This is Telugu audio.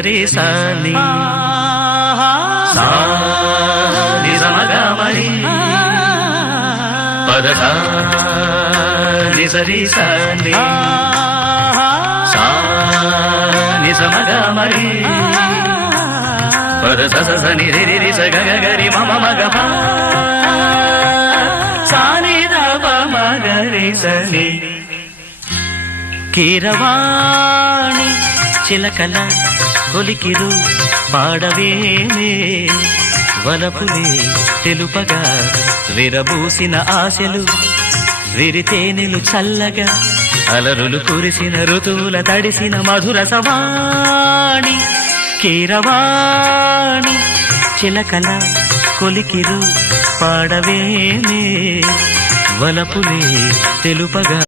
నిజరే సాని సా నిజమగా మరి పదహ నిజరే సాని సా నిజమగా మరి పద స ని రి రి రి స గ గ రి మ మ మ గ ప సా ని ద ప మ గ రి స ని కీరవాణి చిలకల కొలికిరు పాడవేమే వలపులే తెలుపగా విరబూసిన ఆశలు విరితేనెలు చల్లగా అలరులు కురిసిన ఋతువుల తడిసిన మధుర సవాణి కీరవాణి చిలకల కొలికిరు పాడవేమే వలపులే తెలుపగా